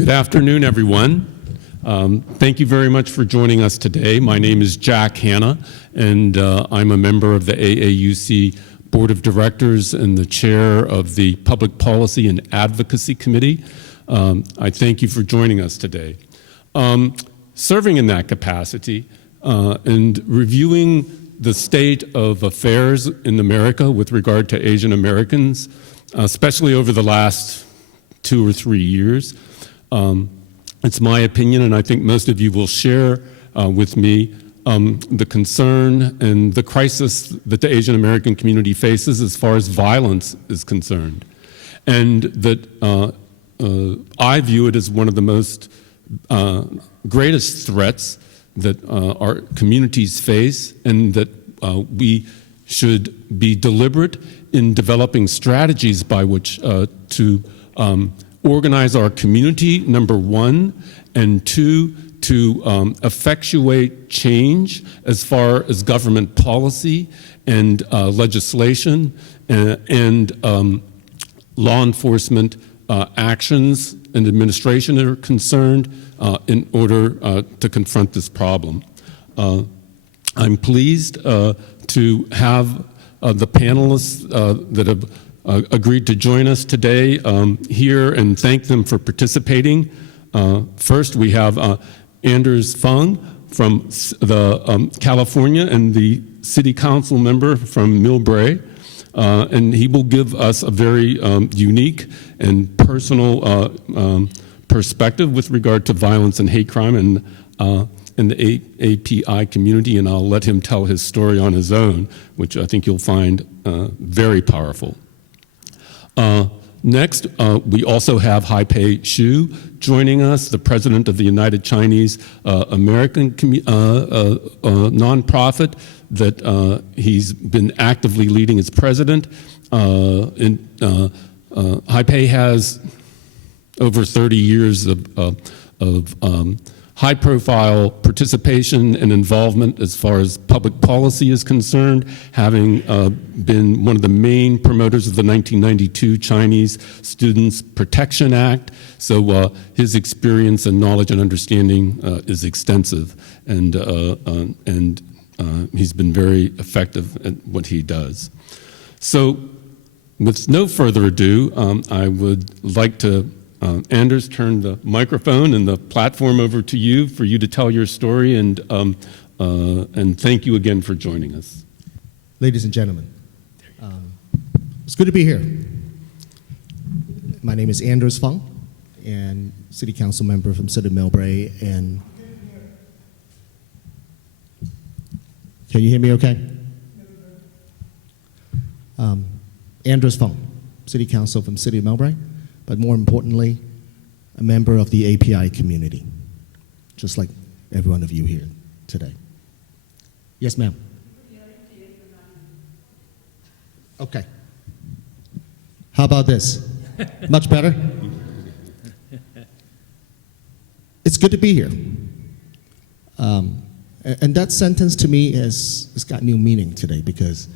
Good afternoon, everyone. Thank you very much for joining us today. My name is Jack Hanna, and I'm a member of the AAUC Board of Directors and the chair of the Public Policy and Advocacy Committee. I thank you for joining us today. Serving in that capacity and reviewing the state of affairs in America with regard to Asian Americans, especially over the last 2 or 3 years. It's my opinion, and I think most of you will share with me, the concern and the crisis that the Asian American community faces as far as violence is concerned. And that I view it as one of the most greatest threats that our communities face, and that we should be deliberate in developing strategies by which to organize our community, number one, and two, to effectuate change as far as government policy and legislation and law enforcement actions and administration are concerned in order to confront this problem. I'm pleased to have the panelists that have agreed to join us today here, and thank them for participating. First, we have Anders Fung from California, and the city council member from Millbrae, and he will give us a very unique and personal perspective with regard to violence and hate crime in the API community, and I'll let him tell his story on his own, which I think you'll find very powerful. Next, we also have Hai-Pei Xu joining us, the president of the United Chinese American nonprofit that he's been actively leading as president. Hai-Pei has over 30 years of high-profile participation and involvement as far as public policy is concerned, having been one of the main promoters of the 1992 Chinese Students Protection Act. So his experience and knowledge and understanding is extensive, and he's been very effective at what he does. So with no further ado, I would like to Anders, turn the microphone and the platform over to you for you to tell your story, and thank you again for joining us. Ladies and gentlemen, it's good to be here. My name is Anders Fung, and City Council member from City of Millbrae, and can you hear me okay? Anders Fung, City Council from City of Millbrae, but more importantly, a member of the API community, just like every one of you here today. Yes, ma'am. Okay. How about this? Much better? It's good to be here. And that sentence to me has got new meaning today, because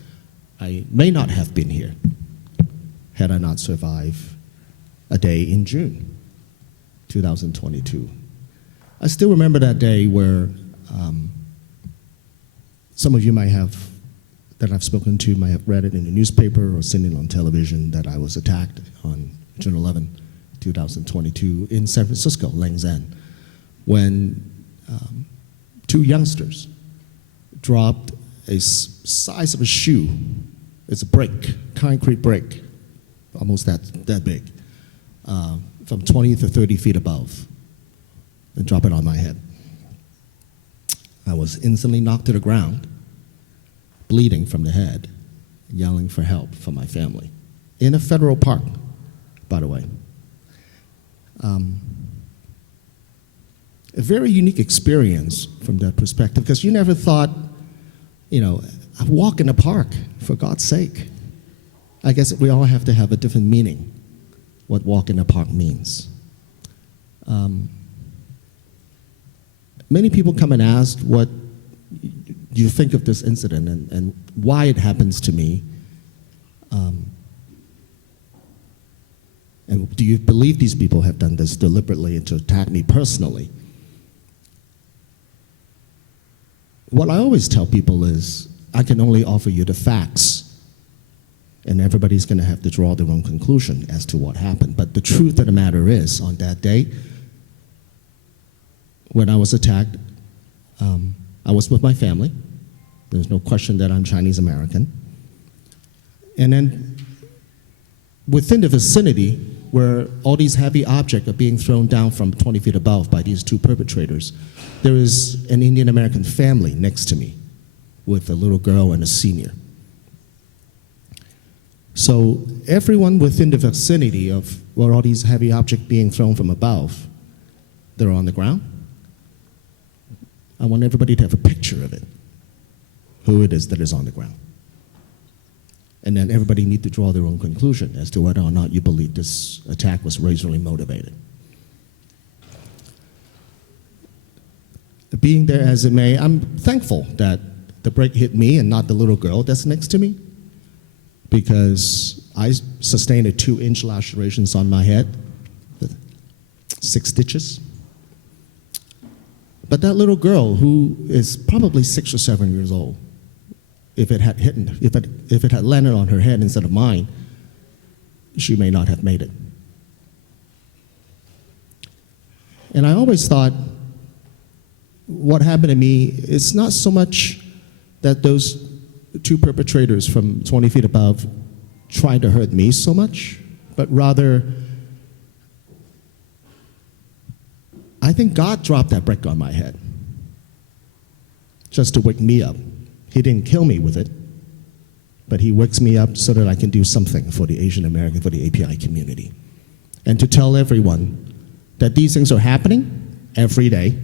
I may not have been here had I not survived a day in June 2022. I still remember that day where some of you might have, that I've spoken to, might have read it in the newspaper or seen it on television, that I was attacked on June 11, 2022 in San Francisco, Langs End, when 2 youngsters dropped a size of a shoe. It's a brick, concrete brick, almost that big, from 20 to 30 feet above, and drop it on my head. I was instantly knocked to the ground, bleeding from the head, yelling for help from my family, in a federal park, by the way. A very unique experience from that perspective, because you never thought, a walk in the park, for God's sake. I guess we all have to have a different meaning what walk in the park means. Many people come and ask what you think of this incident and why it happens to me. And do you believe these people have done this deliberately and to attack me personally? What I always tell people is, I can only offer you the facts, and everybody's going to have to draw their own conclusion as to what happened. But the truth of the matter is, on that day, when I was attacked, I was with my family. There's no question that I'm Chinese American. And then within the vicinity where all these heavy objects are being thrown down from 20 feet above by these two perpetrators, there is an Indian American family next to me with a little girl and a senior. So everyone within the vicinity of where all these heavy objects being thrown from above, they're on the ground. I want everybody to have a picture of it, who it is that is on the ground. And then everybody need to draw their own conclusion as to whether or not you believe this attack was racially motivated. Being there as it may, I'm thankful that the break hit me and not the little girl that's next to me, because I sustained a 2-inch lacerations on my head, 6 stitches. But that little girl, who is probably 6 or 7 years old, if it had landed on her head instead of mine, she may not have made it. And I always thought, what happened to me is not so much that those two perpetrators from 20 feet above tried to hurt me so much, but rather, I think God dropped that brick on my head just to wake me up. He didn't kill me with it, but he wakes me up so that I can do something for the Asian American, for the API community. And to tell everyone that these things are happening every day.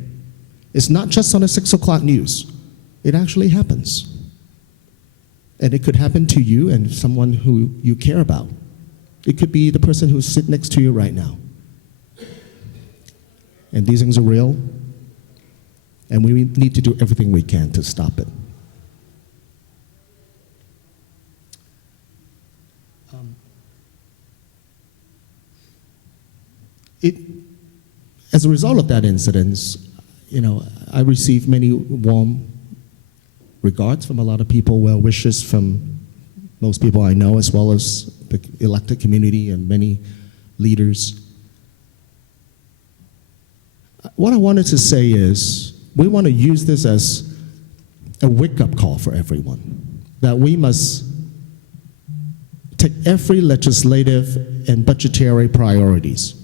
It's not just on the 6 o'clock news. It actually happens. And it could happen to you and someone who you care about. It could be the person who's sitting next to you right now. And these things are real, and we need to do everything we can to stop it. As a result of that incident, I received many warm regards from a lot of people, well wishes from most people I know, as well as the elected community and many leaders. What I wanted to say is, we want to use this as a wake-up call for everyone, that we must take every legislative and budgetary priorities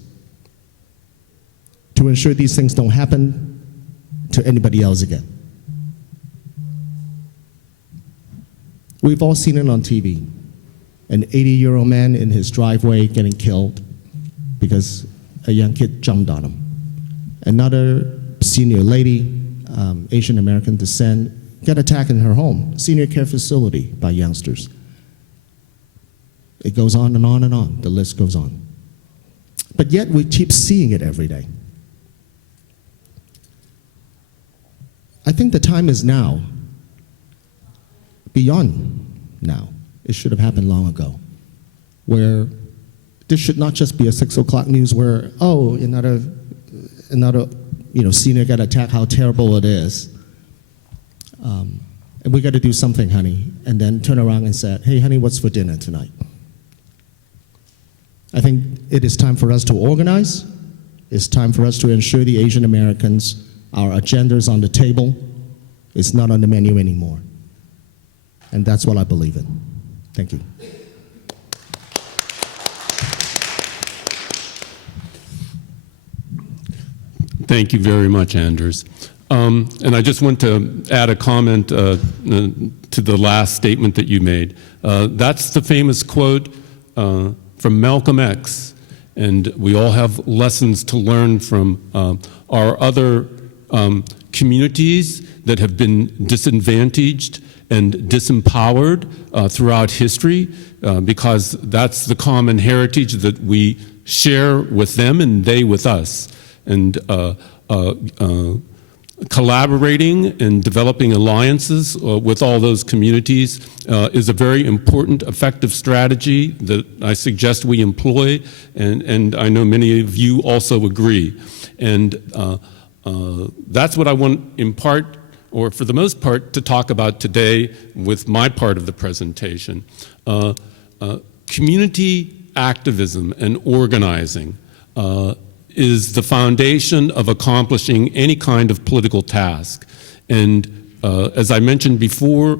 to ensure these things don't happen to anybody else again. We've all seen it on TV. An 80-year-old man in his driveway getting killed because a young kid jumped on him. Another senior lady, Asian American descent, got attacked in her home, senior care facility by youngsters. It goes on and on and on. The list goes on. But yet we keep seeing it every day. I think the time is now, beyond now. It should have happened long ago, where this should not just be a 6 o'clock news where, oh, another senior got attacked, how terrible it is. And we got to do something, honey. And then turn around and say, hey, honey, what's for dinner tonight? I think it is time for us to organize. It's time for us to ensure the Asian Americans, our agenda is on the table. It's not on the menu anymore. And that's what I believe in. Thank you. Thank you very much, Anders. And I just want to add a comment to the last statement that you made. That's the famous quote from Malcolm X, and we all have lessons to learn from our other communities that have been disadvantaged and disempowered throughout history, because that's the common heritage that we share with them and they with us. And Collaborating and developing alliances with all those communities is a very important, effective strategy that I suggest we employ, and I know many of you also agree. And that's what I want in part, or for the most part, to talk about today with my part of the presentation. Community activism and organizing is the foundation of accomplishing any kind of political task. And as I mentioned before,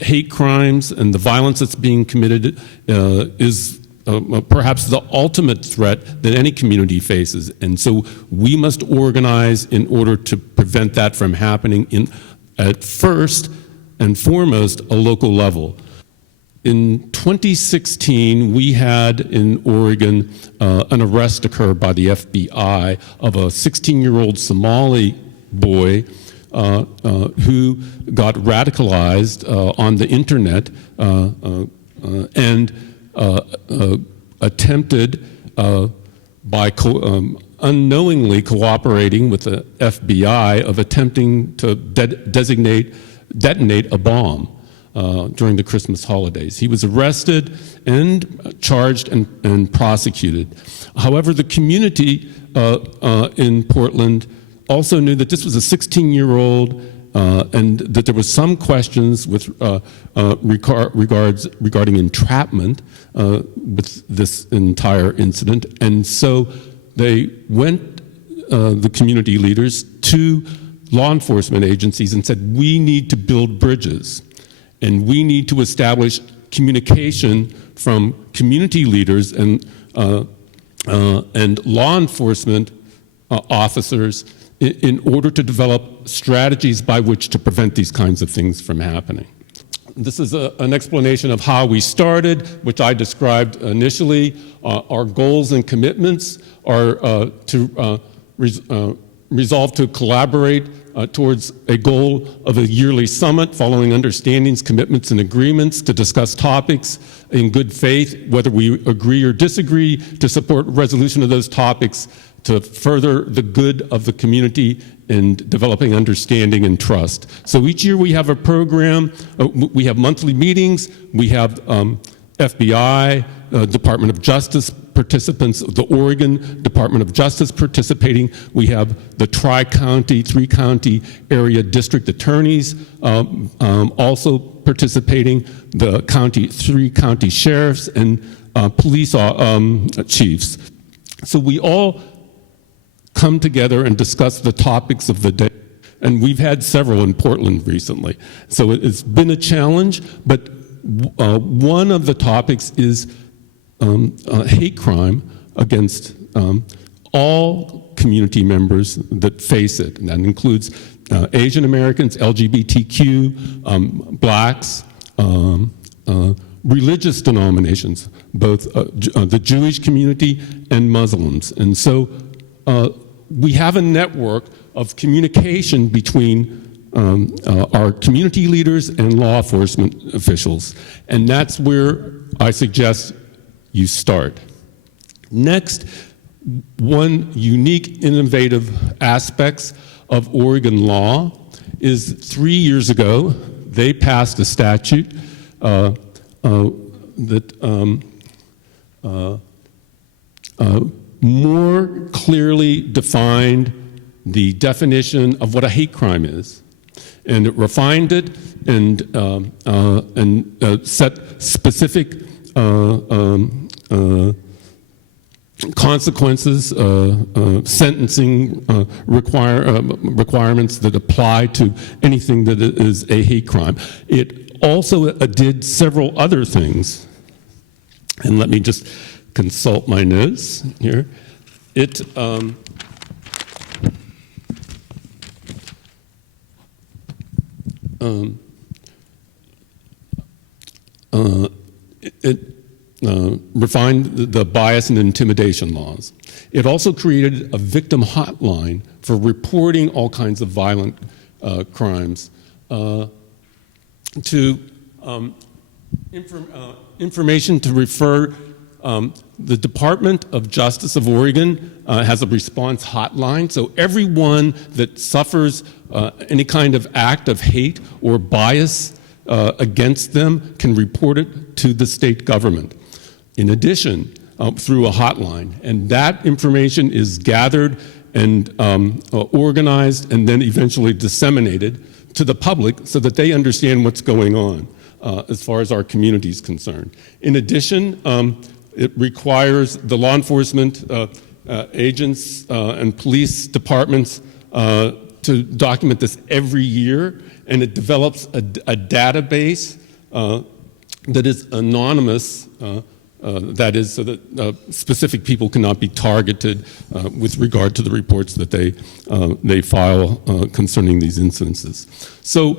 hate crimes and the violence that's being committed is perhaps the ultimate threat that any community faces. And so we must organize in order to prevent that from happening at first and foremost, a local level. In 2016, we had in Oregon an arrest occur by the FBI of a 16-year-old Somali boy who got radicalized on the internet and attempted by unknowingly cooperating with the FBI of attempting to detonate a bomb during the Christmas holidays. He was arrested and charged and prosecuted. However, the community in Portland also knew that this was a 16-year-old and that there was some questions with regarding entrapment with this entire incident. And so they went, the community leaders, to law enforcement agencies and said, we need to build bridges. And we need to establish communication from community leaders and law enforcement officers in order to develop strategies by which to prevent these kinds of things from happening. This is an explanation of how we started, which I described initially. Our goals and commitments are to resolve to collaborate towards a goal of a yearly summit following understandings, commitments, and agreements to discuss topics in good faith, whether we agree or disagree, to support resolution of those topics, to further the good of the community in developing understanding and trust. So each year we have a program, we have monthly meetings, we have FBI, Department of Justice participants, the Oregon Department of Justice participating. We have the tri-county, three-county area district attorneys also participating, the three-county sheriffs and police chiefs. So we all come together and discuss the topics of the day. And we've had several in Portland recently. So it's been a challenge, but one of the topics is hate crime against all community members that face it. And that includes Asian Americans, LGBTQ, blacks, religious denominations, both the Jewish community and Muslims. And so we have a network of communication between our community leaders and law enforcement officials. And that's where I suggest you start. Next, one unique, innovative aspects of Oregon law is 3 years ago, they passed a statute that more clearly defined the definition of what a hate crime is. And it refined it and set specific consequences, sentencing requirements that apply to anything that is a hate crime. It also did several other things. And let me just consult my notes here. It refined the bias and intimidation laws. It also created a victim hotline for reporting all kinds of violent crimes, to information to refer The Department of Justice of Oregon has a response hotline, so everyone that suffers any kind of act of hate or bias against them can report it to the state government. In addition, through a hotline, and that information is gathered and organized and then eventually disseminated to the public so that they understand what's going on as far as our community is concerned. In addition, it requires the law enforcement agents and police departments to document this every year, and it develops a database that is anonymous, that is so that specific people cannot be targeted with regard to the reports that they file concerning these incidences. So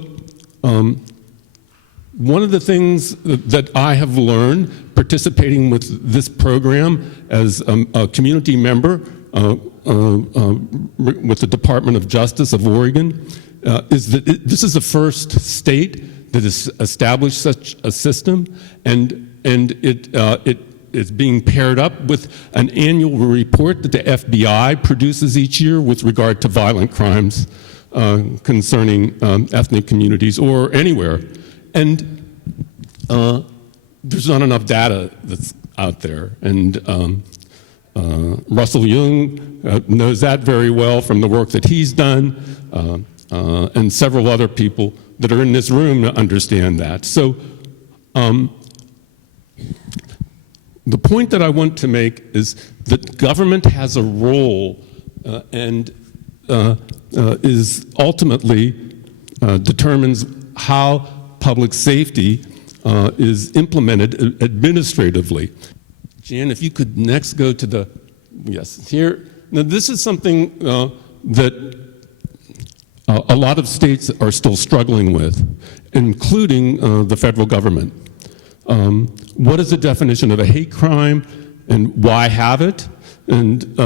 one of the things that I have learned participating with this program as a community member with the Department of Justice of Oregon is that this is the first state that has established such a system, and it is being paired up with an annual report that the FBI produces each year with regard to violent crimes concerning ethnic communities or anywhere. And there's not enough data that's out there. And Russell Young knows that very well from the work that he's done, and several other people that are in this room understand that. So the point that I want to make is that government has a role and is ultimately determines how public safety is implemented administratively. Jan, if you could next go to the, yes, here. Now this is something that a lot of states are still struggling with, including the federal government. What is the definition of a hate crime and why have it? And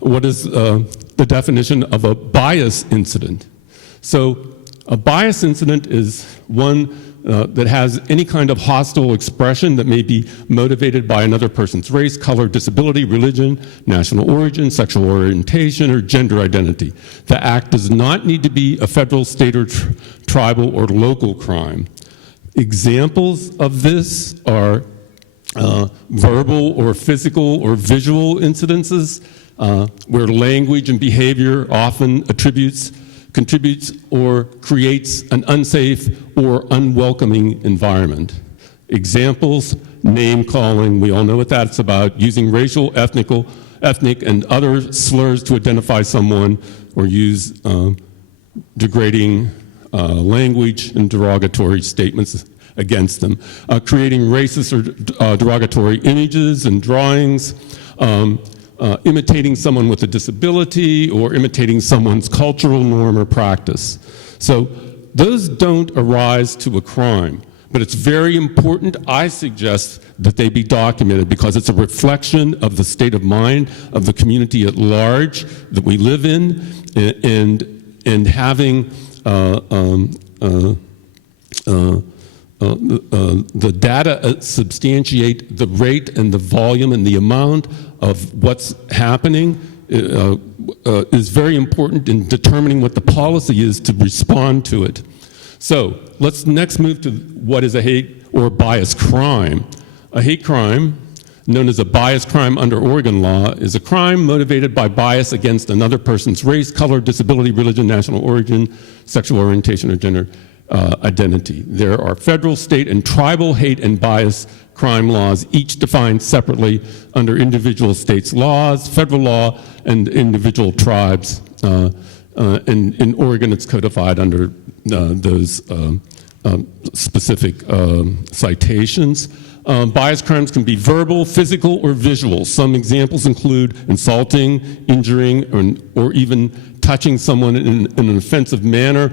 what is the definition of a bias incident? So a bias incident is one that has any kind of hostile expression that may be motivated by another person's race, color, disability, religion, national origin, sexual orientation, or gender identity. The act does not need to be a federal, state, or tribal or local crime. Examples of this are verbal or physical or visual incidences where language and behavior often contributes or creates an unsafe or unwelcoming environment. Examples, name calling, we all know what that's about, using racial, ethnic, and other slurs to identify someone, or use degrading language and derogatory statements against them, creating racist or derogatory images and drawings, imitating someone with a disability, or imitating someone's cultural norm or practice. So those don't arise to a crime, but it's very important, I suggest, that they be documented because it's a reflection of the state of mind of the community at large that we live in, and having the data substantiate the rate and the volume and the amount of what's happening is very important in determining what the policy is to respond to it. So let's next move to what is a hate or bias crime. A hate crime, known as a bias crime under Oregon law, is a crime motivated by bias against another person's race, color, disability, religion, national origin, sexual orientation, or gender identity. There are federal, state, and tribal hate and bias crime laws, each defined separately under individual states' laws, federal law, and individual tribes. In Oregon, it's codified under those specific citations. Bias crimes can be verbal, physical, or visual. Some examples include insulting, injuring, or even touching someone in an offensive manner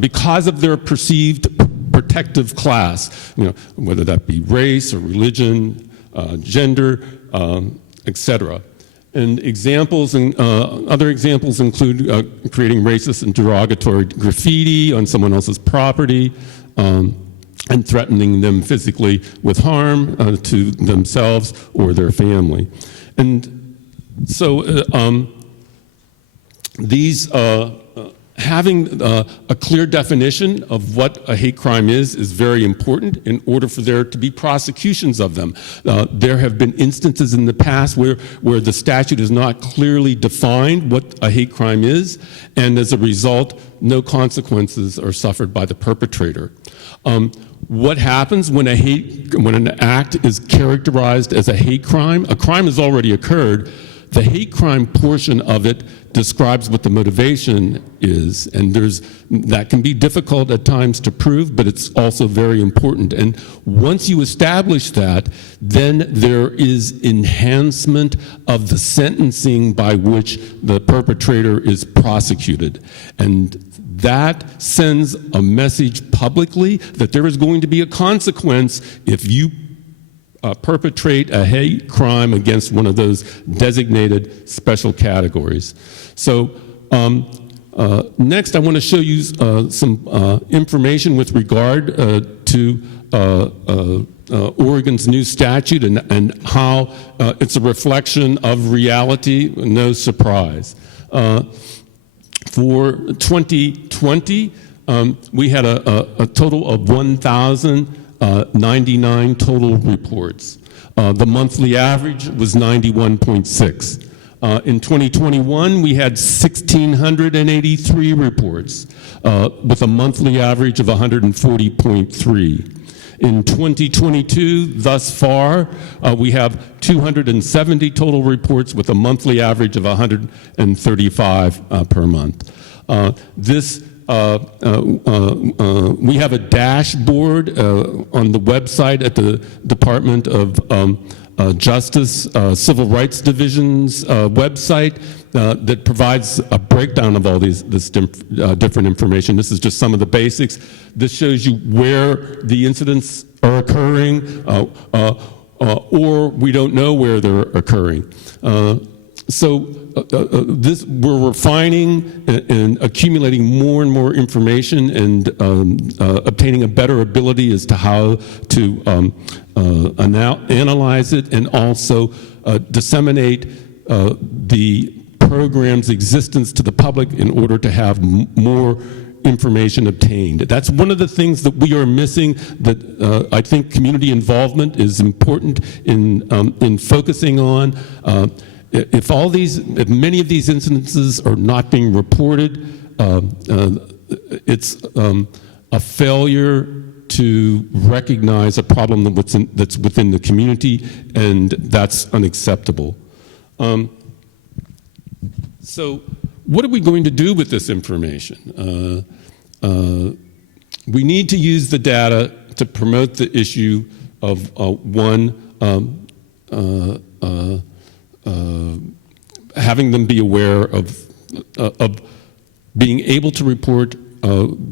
because of their perceived protective class, whether that be race or religion, gender, etc. And examples and other examples include creating racist and derogatory graffiti on someone else's property, and threatening them physically with harm to themselves or their family. And so having a clear definition of what a hate crime is very important in order for there to be prosecutions of them. There have been instances in the past where the statute is not clearly defined what a hate crime is, and as a result, no consequences are suffered by the perpetrator. What happens when an act is characterized as a hate crime? A crime has already occurred. The hate crime portion of it describes what the motivation is, and that can be difficult at times to prove, but it's also very important. And once you establish that, then there is enhancement of the sentencing by which the perpetrator is prosecuted. And that sends a message publicly that there is going to be a consequence if you perpetrate a hate crime against one of those designated special categories. So next I want to show you some information with regard to Oregon's new statute and how it's a reflection of reality, no surprise. For 2020, we had a total of 1,099 total reports. The monthly average was 91.6. In 2021, we had 1,683 reports with a monthly average of 140.3. In 2022, thus far, we have 270 total reports with a monthly average of 135 per month. We have a dashboard on the website at the Department of Justice Civil Rights Division's website that provides a breakdown of all this different information. This is just some of the basics. This shows you where the incidents are occurring, or we don't know where they're occurring. We're refining and accumulating more and more information and obtaining a better ability as to how to analyze it and also disseminate the program's existence to the public in order to have more information obtained. That's one of the things that we are missing, that I think community involvement is important in focusing on. If many of these incidences are not being reported, it's a failure to recognize a problem that's within the community, and that's unacceptable. So what are we going to do with this information? We need to use the data to promote the issue of having them be aware of being able to report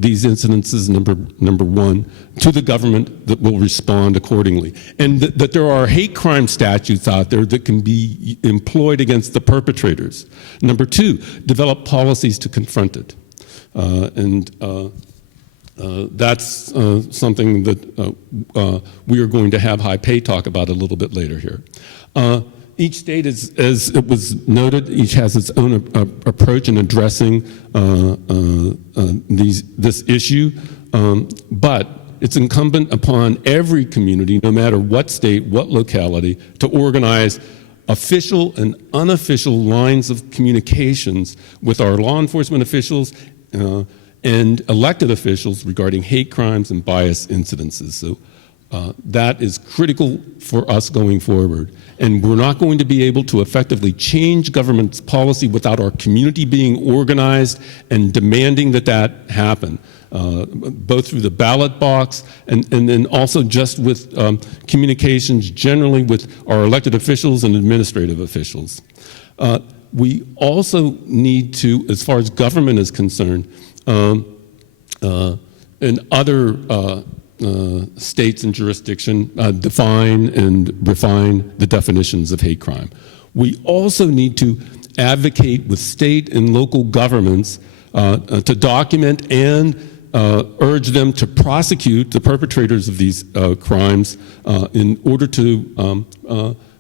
these incidences, number one, to the government that will respond accordingly. And that there are hate crime statutes out there that can be employed against the perpetrators. Number two, develop policies to confront it. That's something that we are going to have High Pay talk about a little bit later here. Each state, as it was noted, each has its own approach in addressing this issue, but it's incumbent upon every community, no matter what state, what locality, to organize official and unofficial lines of communications with our law enforcement officials and elected officials regarding hate crimes and bias incidences. So that is critical for us going forward. And we're not going to be able to effectively change government's policy without our community being organized and demanding that happen, both through the ballot box and then also just with communications generally with our elected officials and administrative officials. We also need to, as far as government is concerned, and other states and jurisdiction define and refine the definitions of hate crime. We also need to advocate with state and local governments to document and urge them to prosecute the perpetrators of these crimes in order to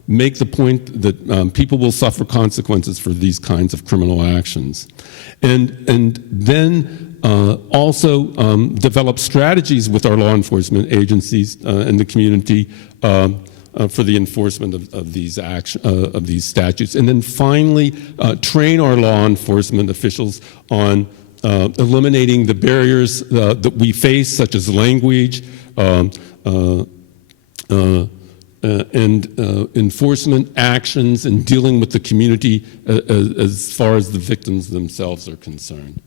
make the point that people will suffer consequences for these kinds of criminal actions. And then also develop strategies with our law enforcement agencies and the community for the enforcement of these statutes. And then finally, train our law enforcement officials on eliminating the barriers that we face, such as language, and enforcement actions, and dealing with the community as far as the victims themselves are concerned.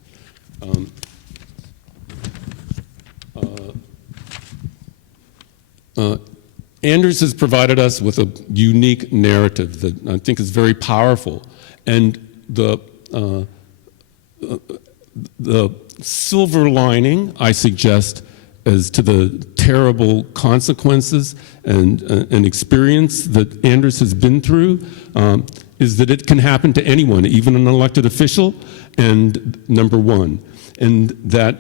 Anders has provided us with a unique narrative that I think is very powerful, and the silver lining, I suggest, as to the terrible consequences and experience that Anders has been through, is that it can happen to anyone, even an elected official, and number one, and that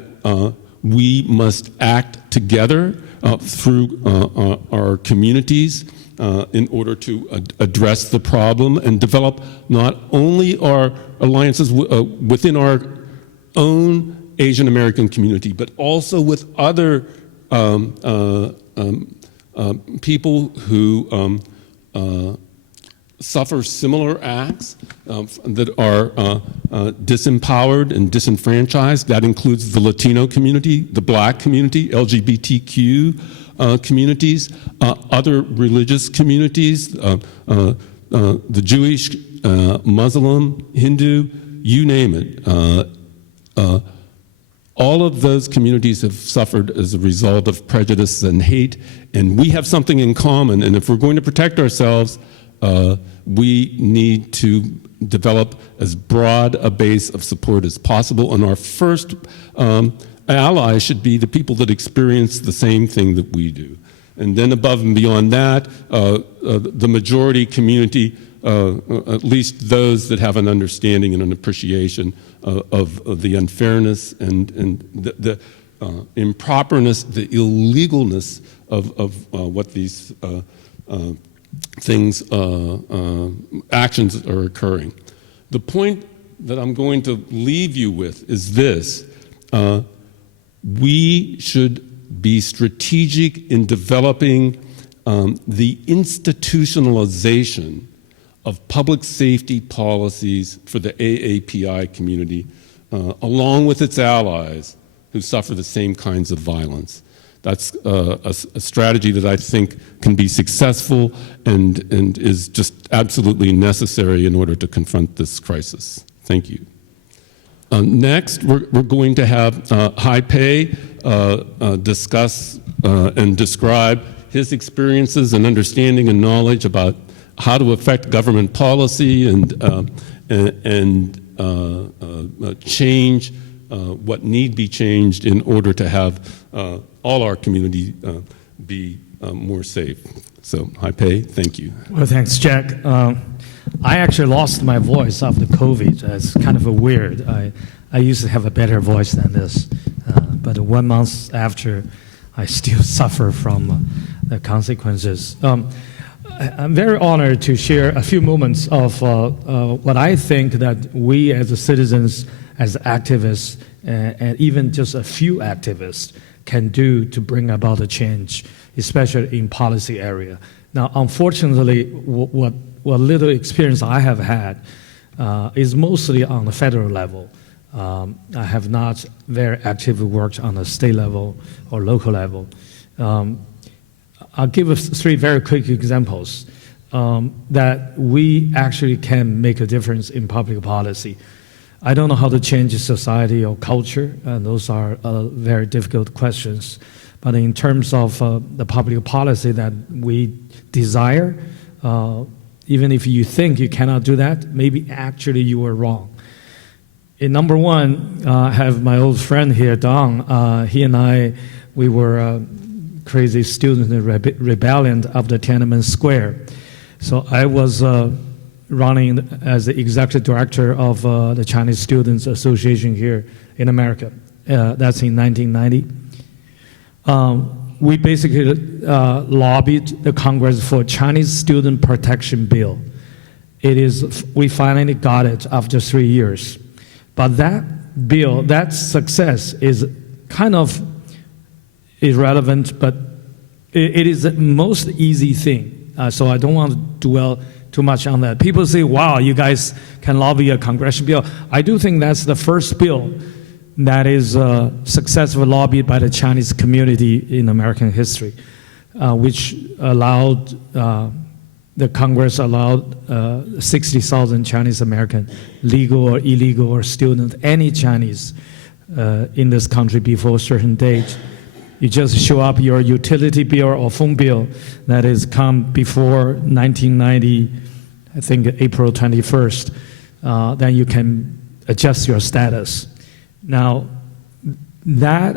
we must act together through our communities in order to address the problem and develop not only our alliances within our own Asian American community, but also with other people who suffer similar acts that are disempowered and disenfranchised. That includes the Latino community, the Black community, LGBTQ communities, other religious communities, the Jewish, Muslim, Hindu, you name it. All of those communities have suffered as a result of prejudice and hate, and we have something in common. And if we're going to protect ourselves, we need to develop as broad a base of support as possible. And our first ally should be the people that experience the same thing that we do. And then above and beyond that, the majority community, at least those that have an understanding and an appreciation of the unfairness and the improperness, the illegalness of what these things, actions are occurring. The point that I'm going to leave you with is this. We should be strategic in developing the institutionalization of public safety policies for the AAPI community, along with its allies who suffer the same kinds of violence. That's a strategy that I think can be successful and is just absolutely necessary in order to confront this crisis. Thank you. Next, we're going to have Hai Pei discuss and describe his experiences and understanding and knowledge about how to affect government policy and change what need be changed in order to have all our community be more safe. So, Hai Pei, thank you. Well, thanks, Jack. I actually lost my voice after COVID. It's kind of weird. I used to have a better voice than this, but 1 month after, I still suffer from the consequences. I'm very honored to share a few moments of what I think that we as citizens, as activists, and even just a few activists can do to bring about a change, especially in policy area. Now, unfortunately, what little experience I have had is mostly on the federal level. I have not very actively worked on the state level or local level. I'll give us 3 very quick examples that we actually can make a difference in public policy. I don't know how to change society or culture, and those are very difficult questions. But in terms of the public policy that we desire, even if you think you cannot do that, maybe actually you were wrong. In number 1, I have my old friend here, Don. He and I, we were crazy students in the rebellion of the Tiananmen Square. So I was running as the executive director of the Chinese Students Association here in America. That's in 1990. We basically lobbied the Congress for Chinese Student Protection Bill. We finally got it after 3 years. But that bill, that success is kind of irrelevant, but it is the most easy thing. So I don't want to dwell too much on that. People say, wow, you guys can lobby a congressional bill. I do think that's the first bill that is successfully lobbied by the Chinese community in American history, which allowed, the Congress allowed 60,000 Chinese American, legal or illegal or student, any Chinese in this country before a certain date. You just show up your utility bill or phone bill that is come before 1990, I think April 21st, then you can adjust your status. Now, that,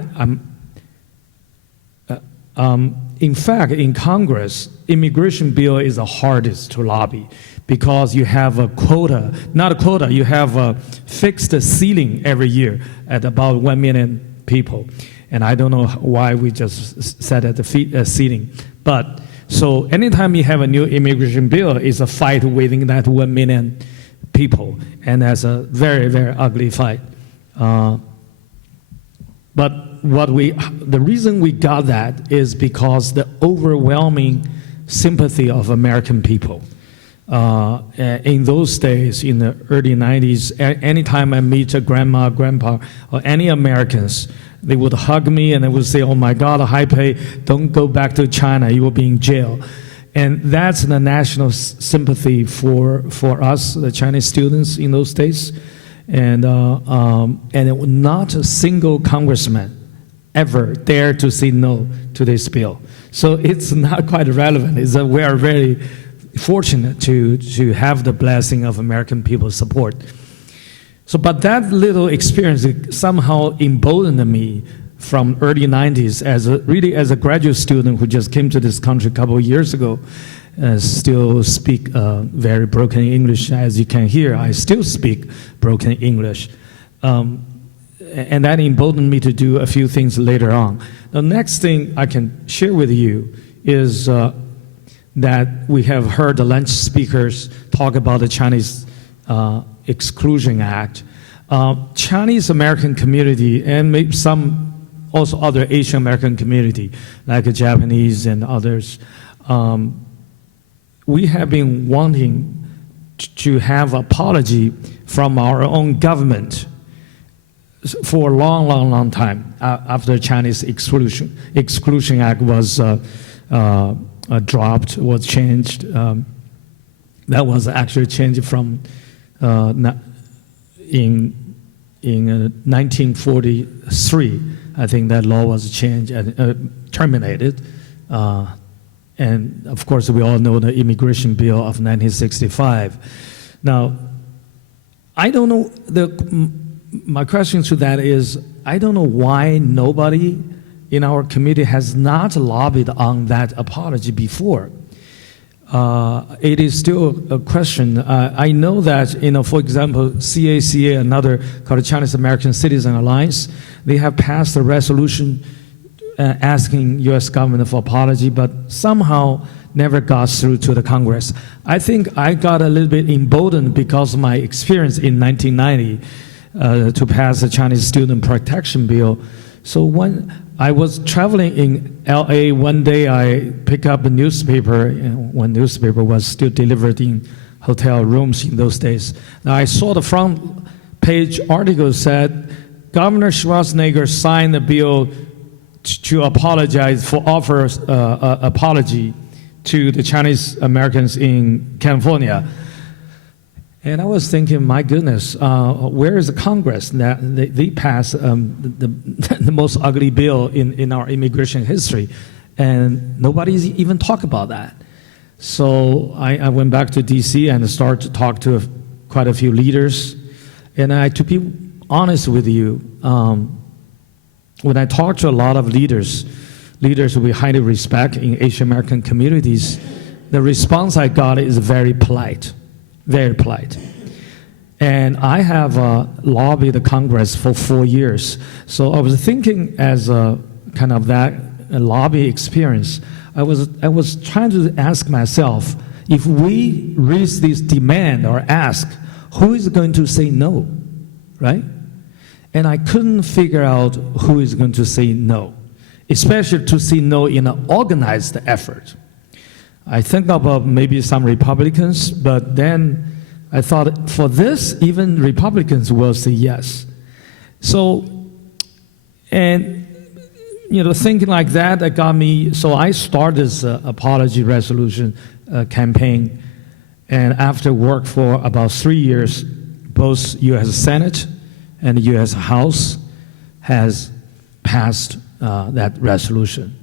in fact, in Congress, immigration bill is the hardest to lobby because you have a quota, not a quota, you have a fixed ceiling every year at about 1 million people. And I don't know why we just set at the ceiling. But, so anytime you have a new immigration bill, it's a fight within that 1 million people. And that's a very, very ugly fight. But the reason we got that is because the overwhelming sympathy of American people. In those days, in the early 90s, anytime I meet a grandma, grandpa, or any Americans, they would hug me and they would say, oh my God, Hai Pei, don't go back to China, you will be in jail. And that's the national sympathy for us, the Chinese students in those days. And not a single congressman ever dared to say no to this bill. So it's not quite relevant. It's we are very fortunate to have the blessing of American people's support. So, but that little experience somehow emboldened me from early 90s as a graduate student who just came to this country a couple of years ago. Still speak very broken English, as you can hear. I still speak broken English. And that emboldened me to do a few things later on. The next thing I can share with you is that we have heard the lunch speakers talk about the Chinese Exclusion Act. Chinese American community and maybe some also other Asian American community, like the Japanese and others, we have been wanting to have apology from our own government for a long, long, long time after the Chinese Exclusion Act was dropped, was changed. That was actually changed from in 1943. I think that law was changed and terminated. And of course, we all know the immigration bill of 1965. Now, I don't know, my question to that is, I don't know why nobody in our community has not lobbied on that apology before. It is still a question. I know that, for example, CACA, another called the Chinese American Citizen Alliance, they have passed a resolution asking U.S. government for apology, but somehow never got through to the Congress. I think I got a little bit emboldened because of my experience in 1990 to pass the Chinese Student Protection Bill. So when I was traveling in LA, one day I picked up a newspaper, when newspaper was still delivered in hotel rooms in those days. Now I saw the front page article said, Governor Schwarzenegger signed the bill to apologize for offers apology to the Chinese Americans in California. And I was thinking, my goodness, where is the Congress? They passed the most ugly bill in our immigration history, and nobody's even talk about that. So I went back to DC and started to talk to quite a few leaders. And to be honest with you, when I talk to a lot of leaders we highly respect in Asian American communities, the response I got is very polite, very polite. And I have lobbied the Congress for 4 years. So I was thinking as a kind of that lobby experience, I was trying to ask myself, if we raise this demand or ask, who is going to say no, right? And I couldn't figure out who is going to say no, especially to say no in an organized effort. I think about maybe some Republicans, but then I thought for this, even Republicans will say yes. So, and thinking like that, that got me, so I started this apology resolution campaign, and after work for about 3 years, both U.S. Senate and the U.S. House has passed that resolution.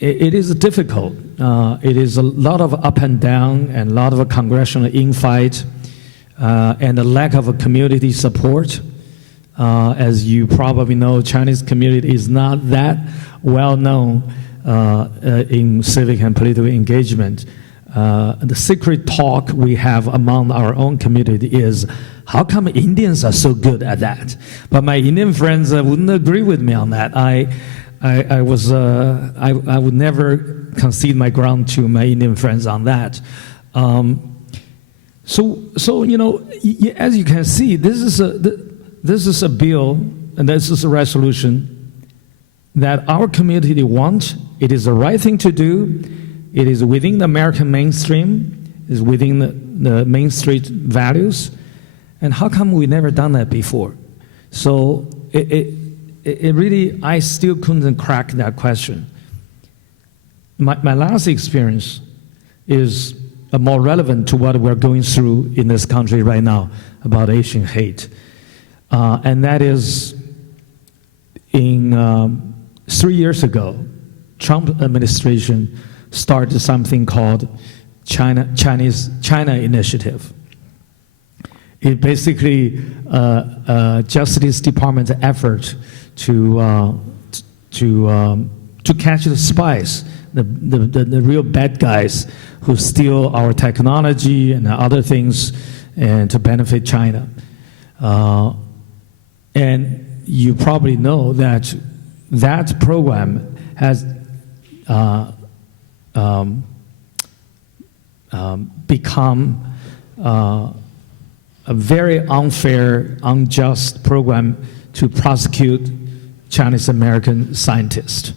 It is difficult. It is a lot of up and down and a lot of congressional infight and a lack of a community support. As you probably know, Chinese community is not that well known in civic and political engagement. The secret talk we have among our own community is, how come Indians are so good at that? But my Indian friends wouldn't agree with me on that. I would never concede my ground to my Indian friends on that. So as you can see, this is a bill and this is a resolution that our community wants. It is the right thing to do. It is within the American mainstream. It is within the Main Street values. And how come we never done that before? So it really, I still couldn't crack that question. My last experience is more relevant to what we're going through in this country right now about Asian hate. And that is in 3 years ago, Trump administration started something called China Initiative. It basically Justice Department's effort to catch the spies, the real bad guys who steal our technology and other things, and to benefit China. And you probably know that that program has become a very unfair, unjust program to prosecute Chinese American scientists.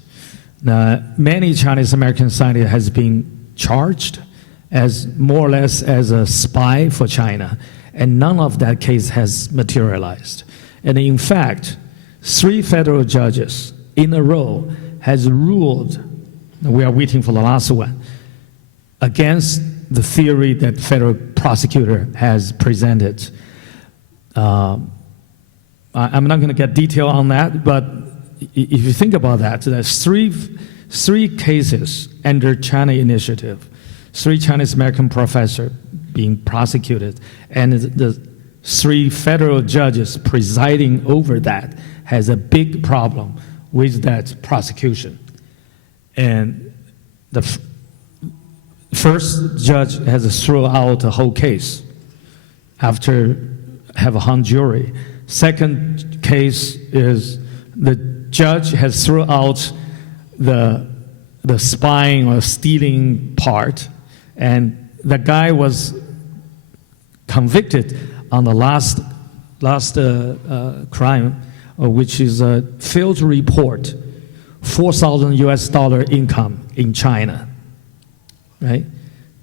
Now, many Chinese American scientists has been charged as more or less as a spy for China, and none of that case has materialized. And in fact, 3 federal judges in a row has ruled, we are waiting for the last one, against the theory that federal prosecutor has presented. I'm not going to get detail on that, but if you think about that, there's three cases under China Initiative, 3 Chinese American professors being prosecuted, and the 3 federal judges presiding over that has a big problem with that prosecution. And the first judge has to throw out the whole case after have a hung jury. Second case is the judge has thrown out the spying or stealing part, and the guy was convicted on the last crime, which is failed to report $4,000 income in China, right?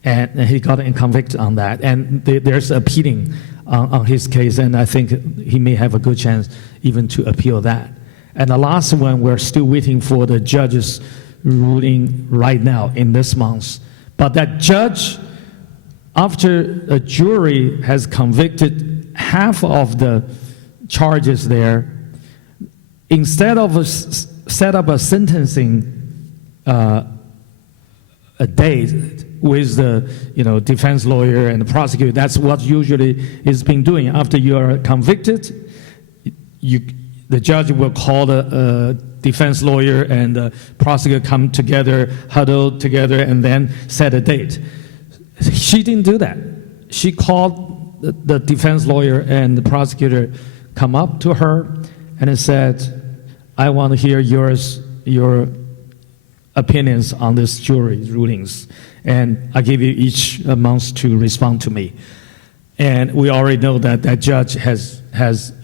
And he got convicted on that, and there's appealing on his case, and I think he may have a good chance even to appeal that. And the last one, we're still waiting for the judge's ruling right now in this month. But that judge, after a jury has convicted half of the charges there, instead of set up a sentencing a date with the defense lawyer and the prosecutor, that's what usually is being doing. After you are convicted, the judge will call the defense lawyer and the prosecutor come together, huddle together, and then set a date. She didn't do that. She called the defense lawyer and the prosecutor come up to her and said, I want to hear your opinions on this jury rulings, and I give you each a month to respond to me. And we already know that that judge has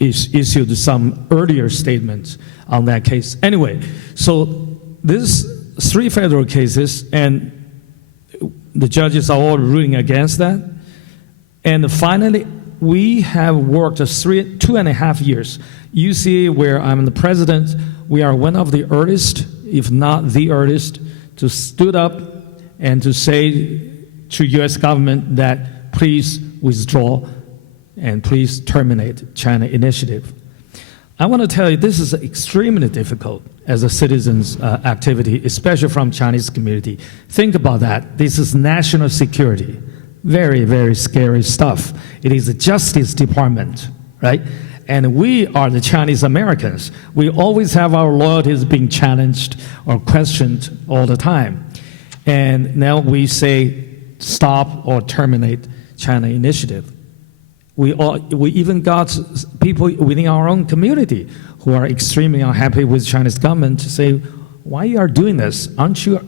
issued some earlier statements on that case. Anyway, so this 3 federal cases, and the judges are all ruling against that. And finally, we have worked 2.5 years. UCA, where I'm the president, we are one of the earliest, if not the earliest, to stood up and to say to U.S. government that please withdraw and please terminate China initiative. I want to tell you this is extremely difficult as a citizen's activity, especially from Chinese community. Think about that. This is national security. Very, very scary stuff. It is the Justice Department, right? And we are the Chinese Americans. We always have our loyalties being challenged or questioned all the time. And now we say stop or terminate China initiative. We even got people within our own community who are extremely unhappy with Chinese government to say, why you are doing this? Aren't you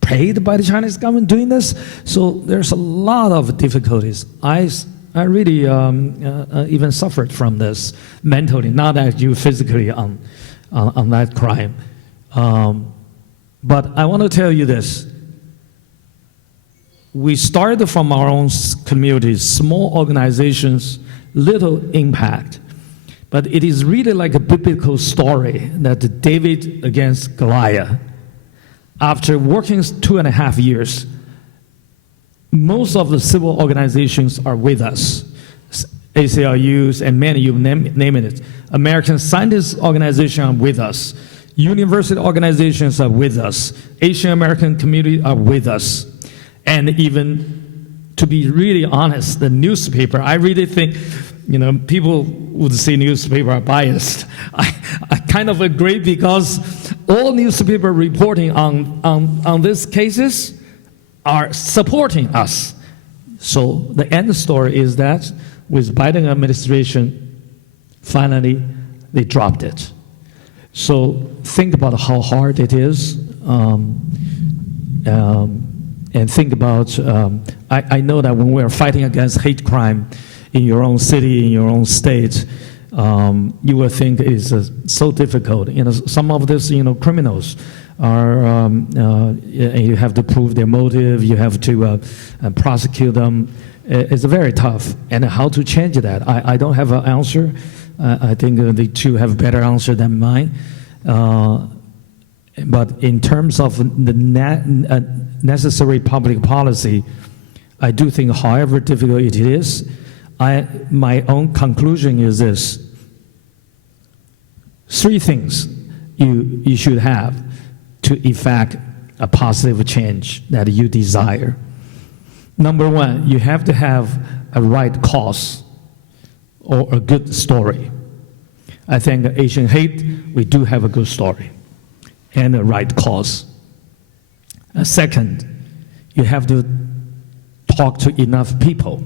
paid by the Chinese government doing this? So there's a lot of difficulties. I really even suffered from this mentally, not that you physically on that crime. But I want to tell you this. We started from our own communities, small organizations, little impact. But it is really like a biblical story that David against Goliath. After working 2.5 years, most of the civil organizations are with us. ACLUs and many, you name it. American Scientist Organization are with us. University organizations are with us. Asian American community are with us. And even, to be really honest, the newspaper, I really think, people would say newspaper are biased. I kind of agree because all newspaper reporting on these cases are supporting us. So the end story is that with Biden administration, finally they dropped it. So think about how hard it is. And think about, I know that when we're fighting against hate crime in your own city, in your own state, you will think it is so difficult. Some of these, criminals are, you have to prove their motive, you have to prosecute them. It's very tough. And how to change that? I don't have an answer. I think the two have a better answer than mine. But in terms of the necessary public policy, I do think, however difficult it is, my own conclusion is this. 3 things you should have to effect a positive change that you desire. Number 1, you have to have a right cause or a good story. I think Asian hate, we do have a good story and a right cause. Second, you have to talk to enough people,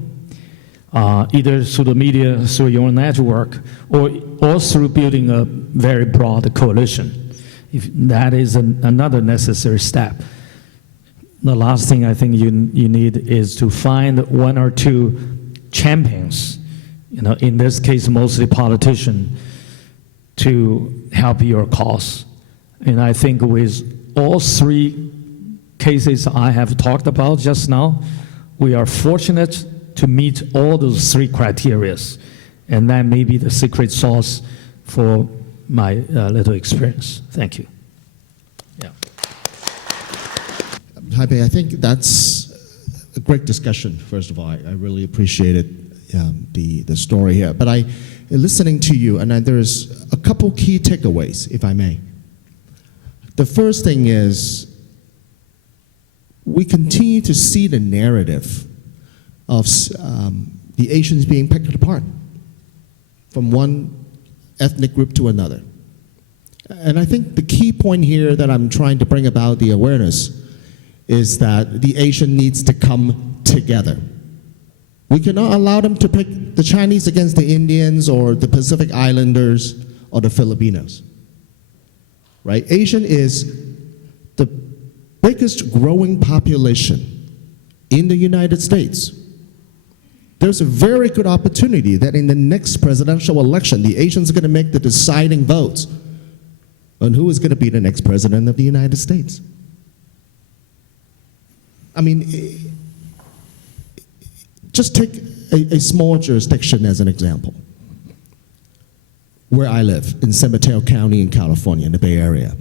either through the media, through your network, or through building a very broad coalition. That is another necessary step. The last thing I think you need is to find 1 or 2 champions, in this case mostly politicians, to help your cause. And I think with all 3 cases I have talked about just now, we are fortunate to meet all those 3 criteria. And that may be the secret sauce for my little experience. Thank you. Yeah. Taipei, I think that's a great discussion, first of all. I really appreciated the story here. But listening to you, and there's a couple key takeaways, if I may. The first thing is, we continue to see the narrative of the Asians being picked apart from one ethnic group to another. And I think the key point here that I'm trying to bring about the awareness is that the Asian needs to come together. We cannot allow them to pick the Chinese against the Indians or the Pacific Islanders or the Filipinos. Right? Asian is the biggest growing population in the United States. There's a very good opportunity that in the next presidential election, the Asians are going to make the deciding votes on who is going to be the next president of the United States. I mean, just take a small jurisdiction as an example. Where I live, in San Mateo County in California, in the Bay Area.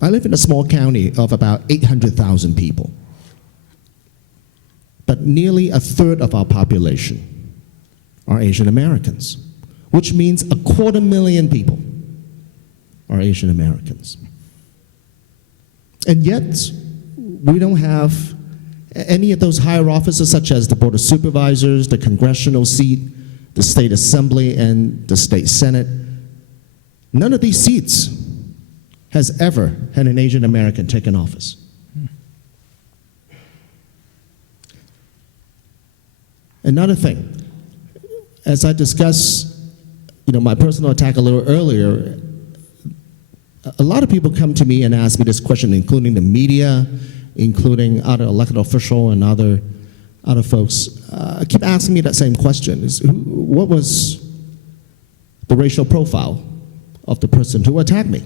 I live in a small county of about 800,000 people. But nearly a third of our population are Asian Americans, which means 250,000 people are Asian Americans. And yet, we don't have any of those higher offices, such as the Board of Supervisors, the congressional seat, the state assembly, and the state senate. None of these seats has ever had an Asian American take an office. Another thing, as I discussed, my personal attack a little earlier, a lot of people come to me and ask me this question, including the media, including other elected officials and other folks, keep asking me that same question. What was the racial profile of the person who attacked me?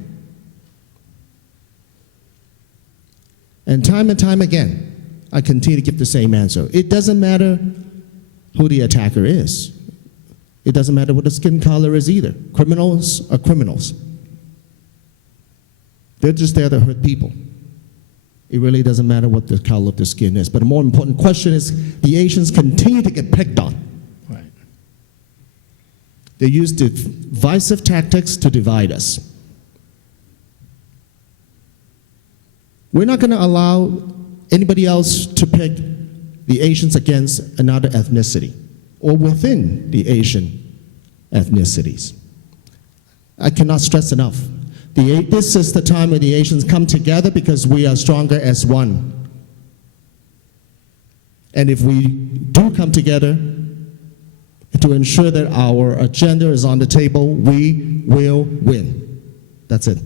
And time again, I continue to give the same answer. It doesn't matter who the attacker is. It doesn't matter what the skin color is either. Criminals are criminals. They're just there to hurt people. It really doesn't matter what the color of the skin is. But the more important question is, the Asians continue to get picked on. Right. They use divisive tactics to divide us. We're not going to allow anybody else to pick the Asians against another ethnicity or within the Asian ethnicities. I cannot stress enough. This is the time when the Asians come together because we are stronger as one. And if we do come together to ensure that our agenda is on the table, we will win. That's it.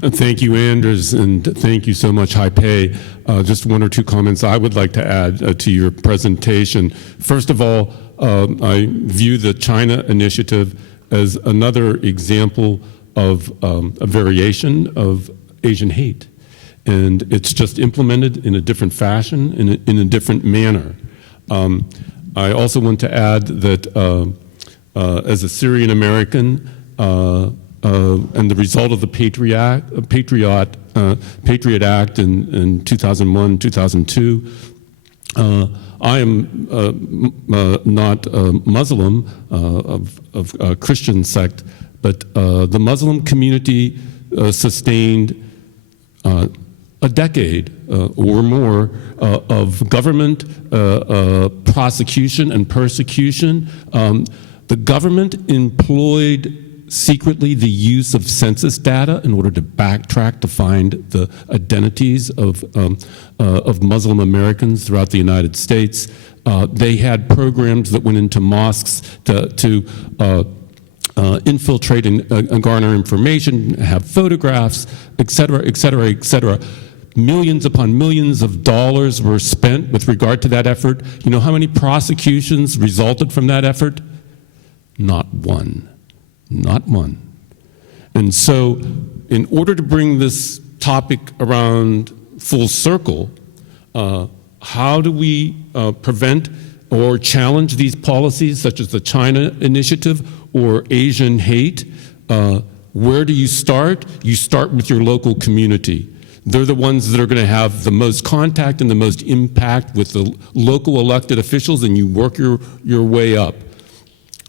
Thank you, Anders, and thank you so much, Hai Pei. Just one or two comments I would like to add to your presentation. First of all, I view the China initiative as another example of a variation of Asian hate. And it's just implemented in a different fashion, in a different manner. I also want to add that as a Syrian American, and the result of the Patriot Act in 2001, 2002, I am not a Muslim of a Christian sect, but the Muslim community sustained a decade or more of government prosecution and persecution. The government employed secretly the use of census data in order to backtrack to find the identities of Muslim Americans throughout the United States. They had programs that went into mosques to infiltrate and garner information, have photographs, et cetera, et cetera, et cetera. Millions upon millions of dollars were spent with regard to that effort. You know how many prosecutions resulted from that effort? Not one. Not one. And so, in order to bring this topic around full circle, how do we prevent or challenge these policies, such as the China Initiative or Asian hate? Where do you start? You start with your local community. They're the ones that are going to have the most contact and the most impact with the local elected officials, and you work your way up.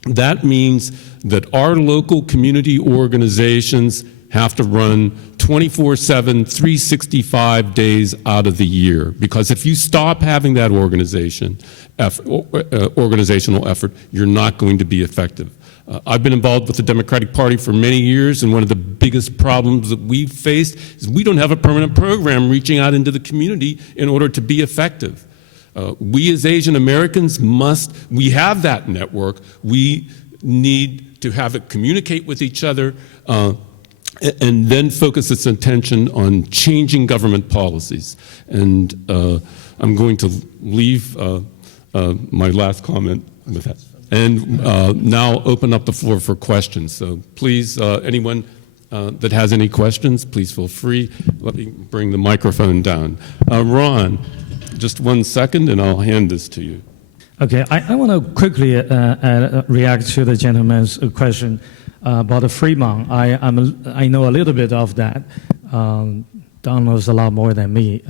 That means that our local community organizations have to run 24/7, 365 days out of the year. Because if you stop having that organizational effort, you're not going to be effective. I've been involved with the Democratic Party for many years, and one of the biggest problems that we've faced is we don't have a permanent program reaching out into the community in order to be effective. We as Asian Americans we have that network. We need to have it communicate with each other and then focus its attention on changing government policies. And I'm going to leave my last comment with that. And now open up the floor for questions. So please, anyone that has any questions, please feel free. Let me bring the microphone down. Ron, just 1 second and I'll hand this to you. Okay, I want to quickly react to the gentleman's question about the Fremont. I know a little bit of that. Don knows a lot more than me.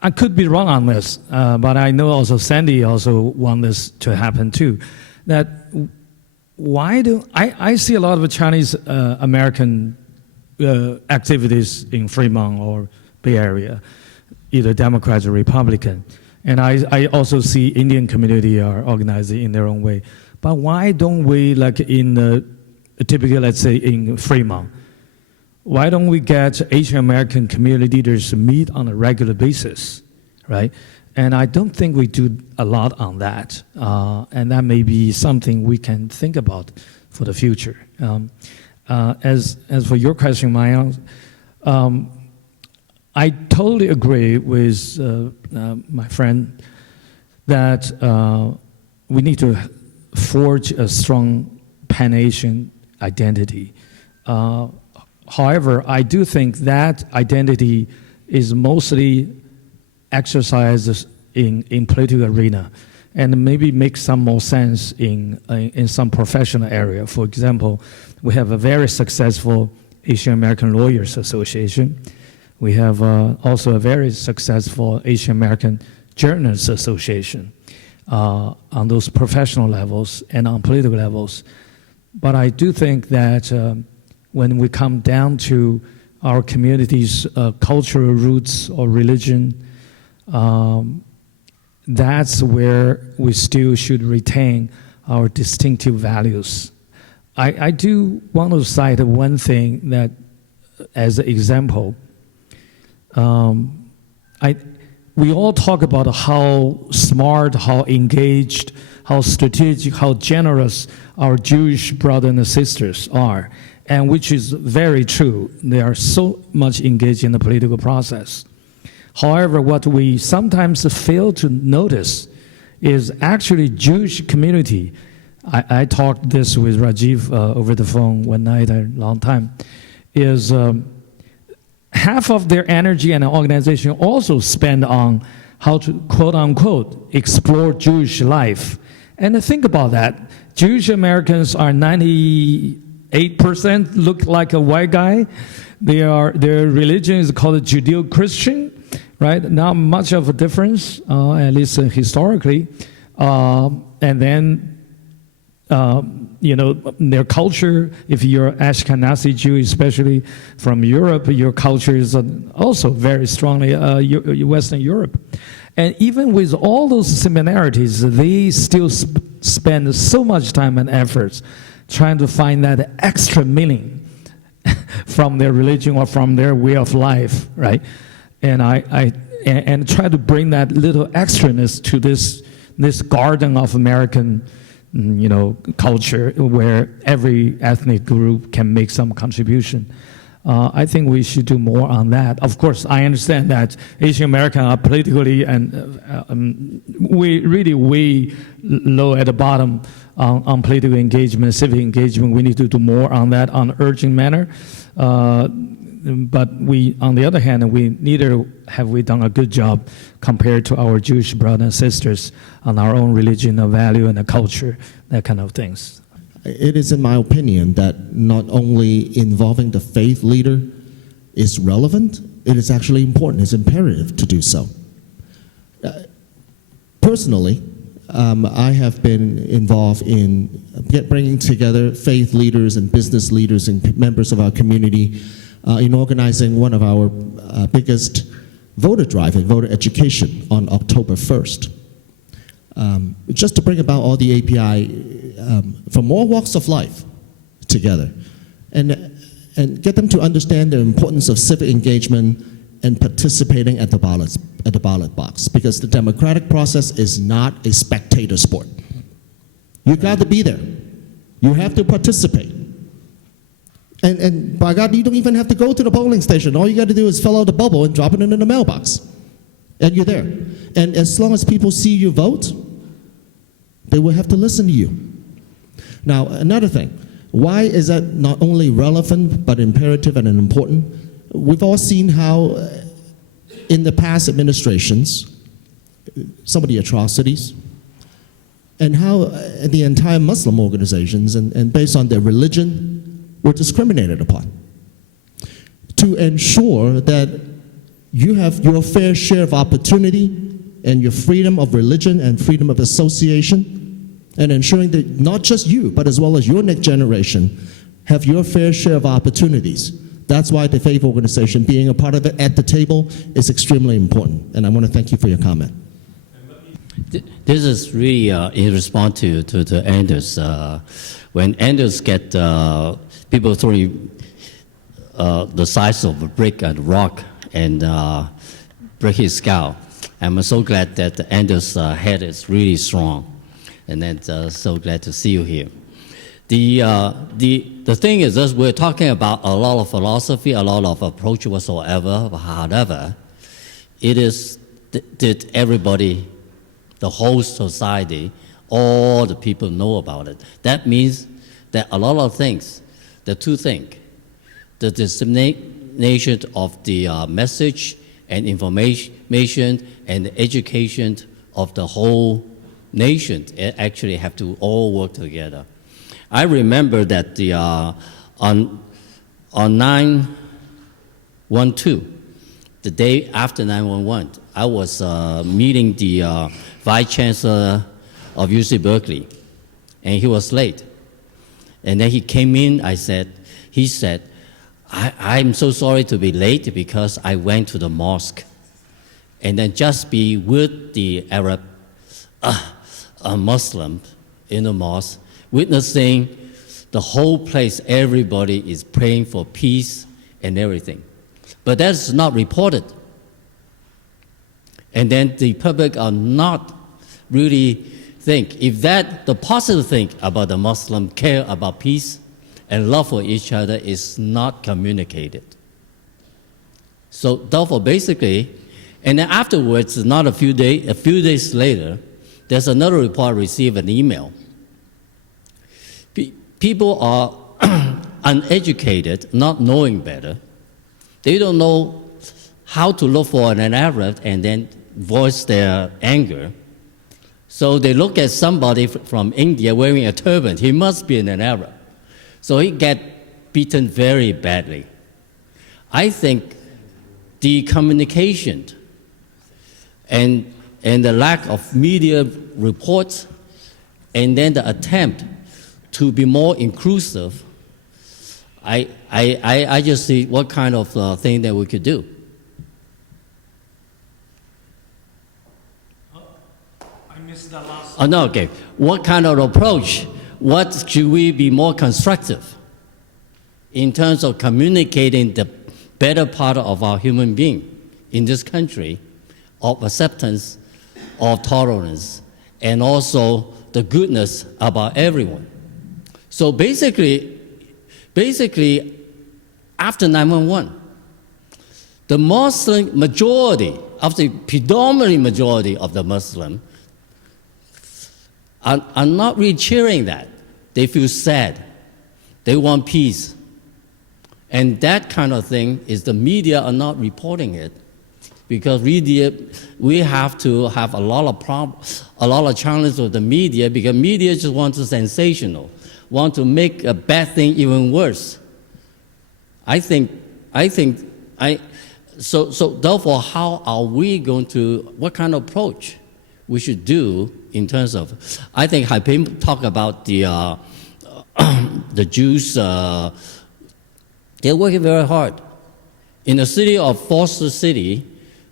I could be wrong on this, but I know also Sandy also want this to happen too. That I see a lot of Chinese American activities in Fremont or Bay Area, either Democrats or Republican. And I also see Indian community are organizing in their own way. But why don't we, like in the typical, let's say in Fremont, why don't we get Asian American community leaders to meet on a regular basis, right? And I don't think we do a lot on that. And that may be something we can think about for the future. As for your question, Maya, I totally agree with my friend that we need to forge a strong Pan-Asian identity. However, I do think that identity is mostly exercised in political arena and maybe makes some more sense in some professional area. For example, we have a very successful Asian American Lawyers Association. We have also a very successful Asian American Journalists Association on those professional levels and on political levels. But I do think that when we come down to our community's cultural roots or religion, that's where we still should retain our distinctive values. I do want to cite one thing that, as an example, we all talk about how smart, how engaged, how strategic, how generous our Jewish brothers and sisters are, and which is very true. They are so much engaged in the political process. However, what we sometimes fail to notice is actually Jewish community. I talked this with Rajiv over the phone one night a long time, is half of their energy and organization also spend on how to, quote unquote, explore Jewish life. And think about that. Jewish Americans are 98% look like a white guy. Their religion is called Judeo-Christian, right? Not much of a difference, at least historically. And then, their culture, if you're Ashkenazi Jew, especially from Europe, your culture is also very strongly Western Europe. And even with all those similarities, they still spend so much time and efforts trying to find that extra meaning from their religion or from their way of life, right? And and try to bring that little extraness to this garden of American culture where every ethnic group can make some contribution. I think we should do more on that. Of course, I understand that Asian Americans are politically and we really way low at the bottom on political engagement, civic engagement. We need to do more on that on an urgent manner. But we, on the other hand, neither have we done a good job compared to our Jewish brothers and sisters on our own religion, our value, and the culture, that kind of things. It is, in my opinion, that not only involving the faith leader is relevant, it is actually important. It's imperative to do so. Personally, I have been involved in bringing together faith leaders and business leaders and members of our community in organizing one of our biggest voter drive and voter education on October 1st. Just to bring about all the API from all walks of life together and get them to understand the importance of civic engagement and participating at the ballot box, because the democratic process is not a spectator sport. You got to be there. You have to participate. And by God, you don't even have to go to the polling station. All you got to do is fill out the bubble and drop it into the mailbox. And you're there. And as long as people see you vote, they will have to listen to you. Now, another thing, why is that not only relevant but imperative and important? We've all seen how in the past administrations, some of the atrocities, and how the entire Muslim organizations and based on their religion were discriminated upon. To ensure that you have your fair share of opportunity and your freedom of religion and freedom of association, and ensuring that not just you, but as well as your next generation have your fair share of opportunities. That's why the faith organization, being a part of it at the table, is extremely important. And I want to thank you for your comment. This is really in response to Anders. When Anders get people throwing the size of a brick and rock and break his skull, I'm so glad that Anders' head is really strong. And then so glad to see you here. The thing is this, we're talking about a lot of philosophy, a lot of approach whatsoever, however, it is did everybody, the whole society, all the people know about it. That means that a lot of things, the two things, the dissemination of the message and information and the education of the whole nation actually have to all work together. I remember that on 9/12, the day after 9/11, I was meeting the Vice Chancellor of UC Berkeley, and he was late. And then he came in, he said, I'm so sorry to be late because I went to the mosque. And then just be with the Arab Muslim in the mosque, witnessing the whole place, everybody is praying for peace and everything. But that's not reported. And then the public are not really think, if that, the positive thing about the Muslim care about peace and love for each other is not communicated. So therefore, basically, and then afterwards, not a few days later, there's another report, received an email. People are uneducated, not knowing better. They don't know how to look for an Arab and then voice their anger. So they look at somebody from India wearing a turban. He must be an Arab. So he get beaten very badly. I think the communication and the lack of media reports, and then the attempt to be more inclusive, I just see what kind of thing that we could do. I missed the last. Oh, no, okay. What kind of approach? What should we be more constructive in terms of communicating the better part of our human being in this country, of acceptance, of tolerance, and also the goodness about everyone. So basically, after 9/11, the Muslim majority, of the predominant majority of the Muslim, are not really cheering that. They feel sad. They want peace. And that kind of thing is the media are not reporting it, because we have to have a lot of challenges with the media, because media just wants to sensational, want to make a bad thing even worse. So therefore, how are we going to, what kind of approach we should do in terms of, I think Haiping talked about the Jews, they're working very hard. In the city of Foster City,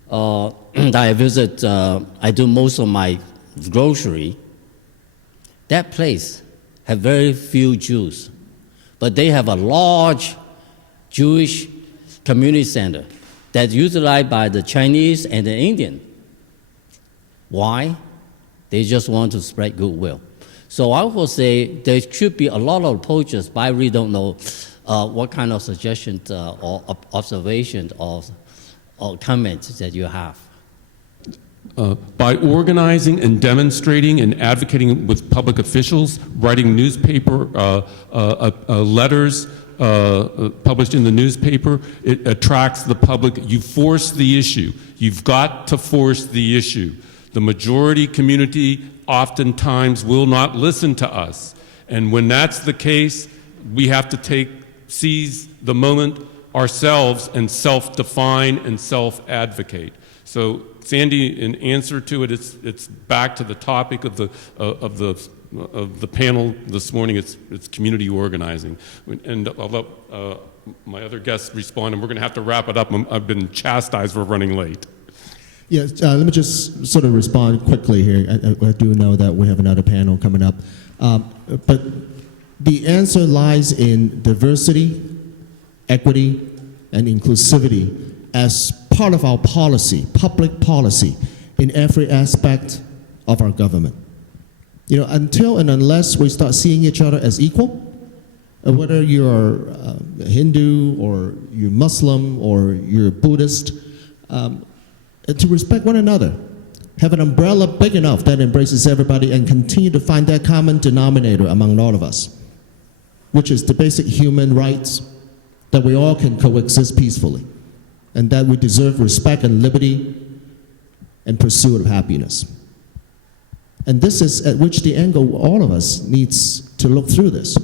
that I visit, I do most of my grocery, that place have very few Jews, but they have a large Jewish community center that's utilized by the Chinese and the Indian. Why? They just want to spread goodwill. So I would say there should be a lot of approaches, but I really don't know what kind of suggestions or observations or comments that you have. By organizing and demonstrating and advocating with public officials, writing newspaper letters published in the newspaper, it attracts the public. You force the issue. You've got to force the issue. The majority community oftentimes will not listen to us. And when that's the case, we have to seize the moment ourselves and self-define and self-advocate. So Sandy, in answer to it, it's back to the topic of the panel this morning. It's community organizing, and I'll let my other guests respond, and we're going to have to wrap it up. I've been chastised for running late. Yes, let me just sort of respond quickly here. I do know that we have another panel coming up, but the answer lies in diversity, equity, and inclusivity as part of our policy, public policy, in every aspect of our government. You know, until and unless we start seeing each other as equal, whether you're Hindu or you're Muslim or you're Buddhist, to respect one another, have an umbrella big enough that embraces everybody and continue to find that common denominator among all of us, which is the basic human rights that we all can coexist peacefully, and that we deserve respect and liberty and pursuit of happiness. And this is at which the angle all of us needs to look through this.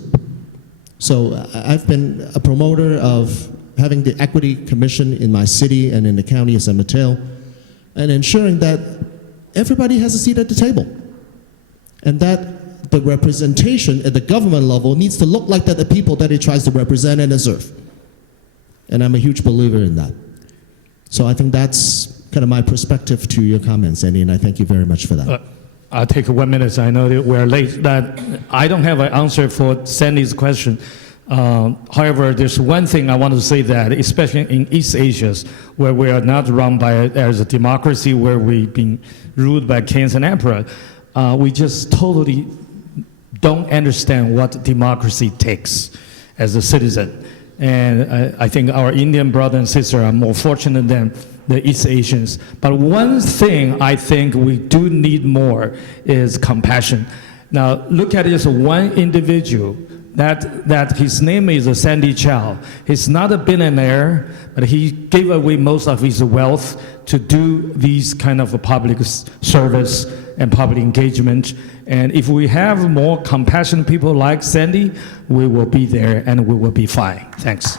So I've been a promoter of having the Equity Commission in my city and in the county of San Mateo, and ensuring that everybody has a seat at the table, and that the representation at the government level needs to look like that the people that it tries to represent and serve. And I'm a huge believer in that. So I think that's kind of my perspective to your comments, Andy, and I thank you very much for that. I'll take 1 minute. I know that we're late. That I don't have an answer for Sandy's question. However, there's one thing I want to say, that especially in East Asia, where we are not run as a democracy, where we've been ruled by kings and emperor, we just totally don't understand what democracy takes as a citizen. And I think our Indian brothers and sisters are more fortunate than the East Asians. But one thing I think we do need more is compassion. Now, look at this one individual that his name is Sandy Chao. He's not a billionaire, but he gave away most of his wealth to do these kind of public service and public engagement. And if we have more compassionate people like Sandy, we will be there and we will be fine. Thanks.